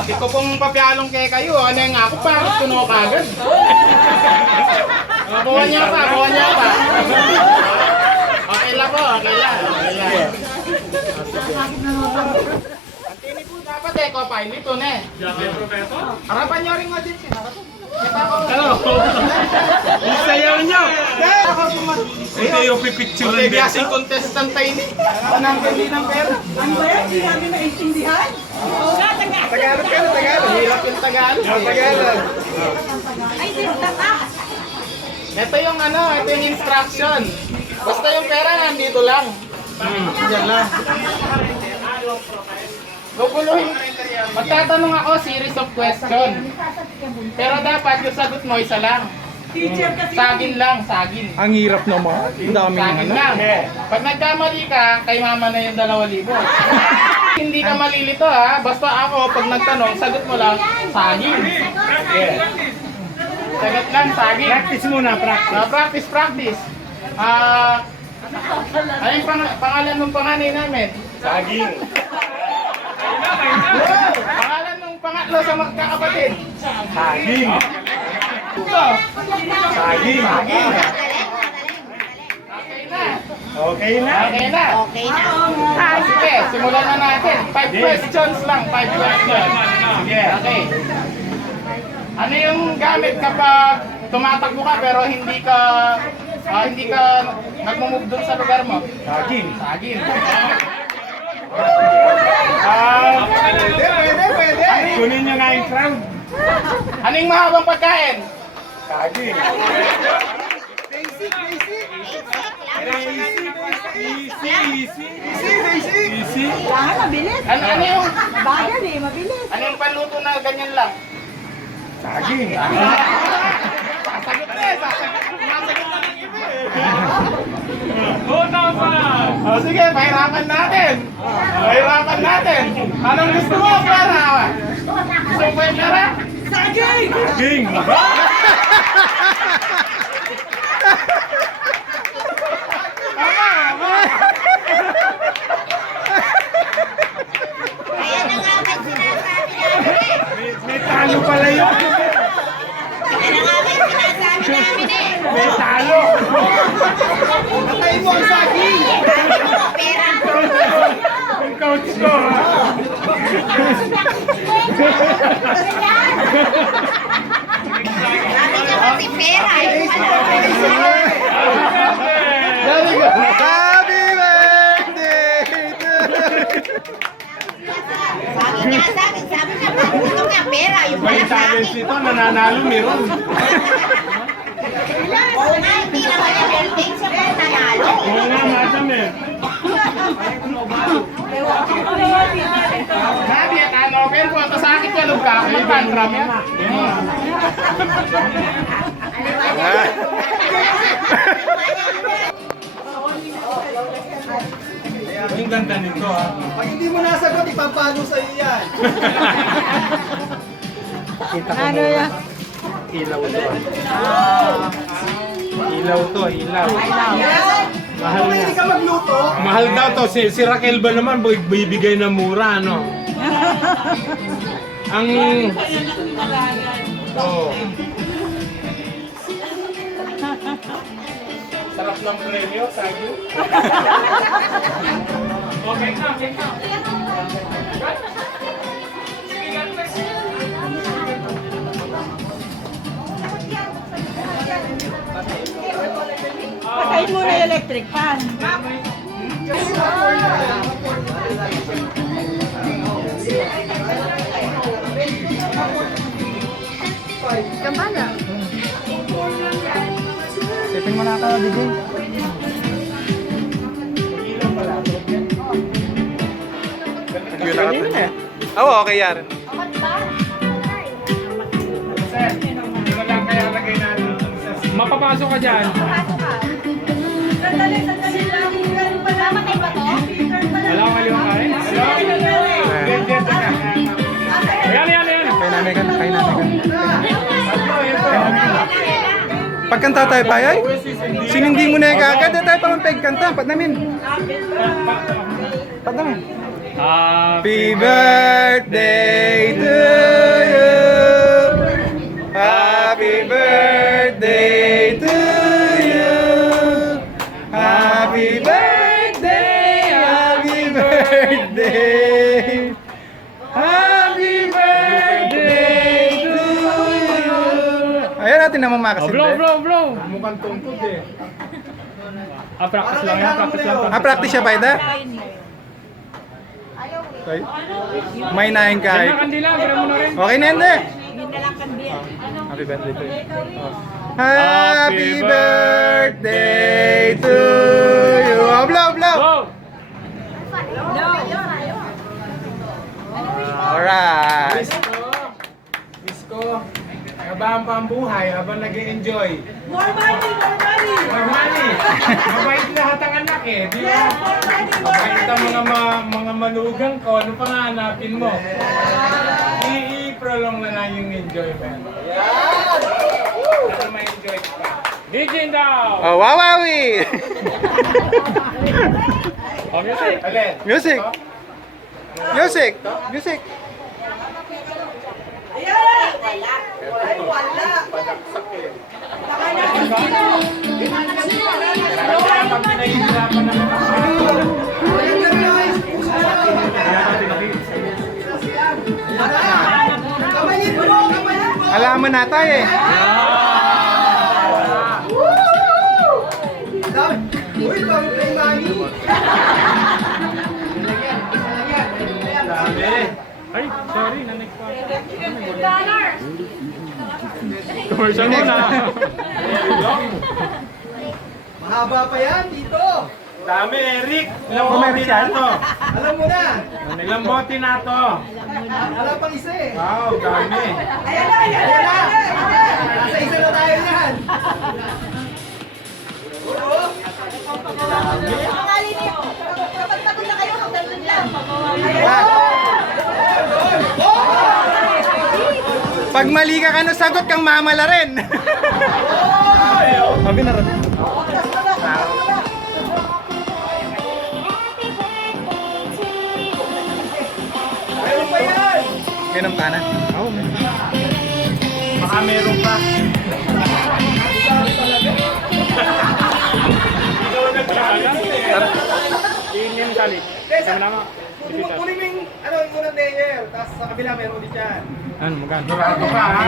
Hindi ko pong papyalong kay kayo. Ano yung ako pa? Kuno kagad. Kuha niya pa, kuha niya pa. Okay lang po, okay lang. Okay lang. Antini po dapat eh, co-pilot to na eh. Harapan niyo rin mo din. Hello. Isayaw nyo! Ito yung pipicture ng Biasing contestant tayo ni. Anong hindi ng pera? Ano ba yan? Hindi namin naintindihan? Oo nga, Tagalog ka na, Tagalog. Hirap yung Tagalog. Tagalog. Ay, sinta. Ito yung ano, ito yung instruction. Basta yung pera nandito lang. Diyan lang. Guguluhin. Magtatanong ako series of question. Pero dapat yung sagot mo isa lang. Teacher kasi. Sagin lang, sagin. Ang hirap naman. Ang daming Sagin lang. Pag nagkamali ka, kay mama na yung 2,000. Hindi ka malilito ha. Basta ako, pag nagtanong, sagot mo lang, sagin. Yeah. Sagot lang, sagin. Practice muna, practice. Practice, practice. Ano yung pangalan ng panganay namin? Saging. Pangalan ng pangatlo sa magkakapatid? Saging. Ito. Saging. Sagin. Okay na. Okay na. Okay na. Sige, simulan na natin. 5 questions lang. 5 questions. Sige, okay. Ano yung gamit kapag tumatakbo ka pero hindi ka nagmo-move doon sa lugar mo? Saging. Sagin. Pwede. Kunin nyo nga yung crown. Ano yung mahabang pagkain? Saging. Easy. Kailangan mabilis. Ano yung Bagal eh, mabilis. ano yung panluto na ganyan lang? Saging. Sasagot na eh, sasagot. Sumasagot na ng iba eh. O sige, pahirapan natin. Pahirapan natin. Anong gusto mo, pera? Gusto mo yung pera? Saging. Ayan na nga may sinasabi namin. May talo pala yun. Ayan na nga may sinasabi namin eh. May talo. Patay mo ang saging! Sabi mo, pera. Yung coach ko. Sabi niya kasi pera. Very good. Happy birthday Sabi niya, gusto niya pera. Yung May pala sa challenge akin. ito, nananalo meron. Oo nga, hindi naman yung birthday siya pa nanalo. Oo nga, madam eh. Sabi at ano, pero kung ito sa akin kalog ka, ako mag-bankrupt yan. Ang ganda nito ha. Pag hindi mo nasagot, ipapalo sa iyo yan. Pakita ko ano yan? Ilaw to. Ilaw to, ilaw. Mahal Kung hindi na. ka magluto, Mahal daw to. Si Raquel ba naman bibigay ng mura, ano? Ang... Oh. Sarap ng premyo, sabi. Okay na, okay na. Patayin mo na yung electric fan. Kamala. Sipin mo na ako, DJ. Oo, okay yan. Sir, hindi ko lang kaya lagay natin. Mapapasok ka dyan. Sandali lang. Mamatay ba to? Wala akong kaliwang kain. Ayan. Kaya namin kan, kaya namin kan. Pagkanta tayo, Payay? Sinindi mo na yung kagad, tayo pa magpagkanta. Pat namin. Pat namin. Happy birthday to you. Happy birthday to you. Happy birthday. Happy birthday. Happy birthday to you. Ayaw natin naman makasimple. blow. Mukhang tungkod eh. Practice lang yan, practice lang. Practice siya ba ito? Okay. May nahin ka. Kandila, pero mo na rin. Okay na hindi. Yun na lang kandiyan. Happy birthday to you. Happy birthday to you. Oh, blow, blow. Go! Alright. Miss ko, kabahan pa ang buhay habang nag-enjoy. More money, more money. Normally, mabait lahat ang anak eh. Di ba? Mabait ang mga manugang ko. Ano pa nga hanapin mo? I-prolong na lang yung enjoyment. Para ma-enjoy ka. DJ daw! Oh, wawawi. Oh, music. Alin? Music. Music. Music. Pag pinahihirapan naman ako. Alaman na tayo eh. Dami. Ay, sorry, nanig pa. Commercial muna. Mahaba pa yan dito. Dami, Eric. Ilang bote Commercial? na to? Alam mo na. Ilang bote na to? Wala pang isa eh. Wow, dami. Ayan na. Nasa isa na tayo yan. Pangalin niyo. Kapag pagod na kayo, magdalun lang. Pag mali ka kano sagot kang mamala rin. Sabi na rin. Meron pa yan. Ganun ka na. Baka meron pa. Ikaw nagkakalas eh. Inim kalik. Sama-nama. Kunin mo yung ano, yung unang layer. Tapos sa kabila meron din yan. Ano, magkano? Sigurado ka, ha?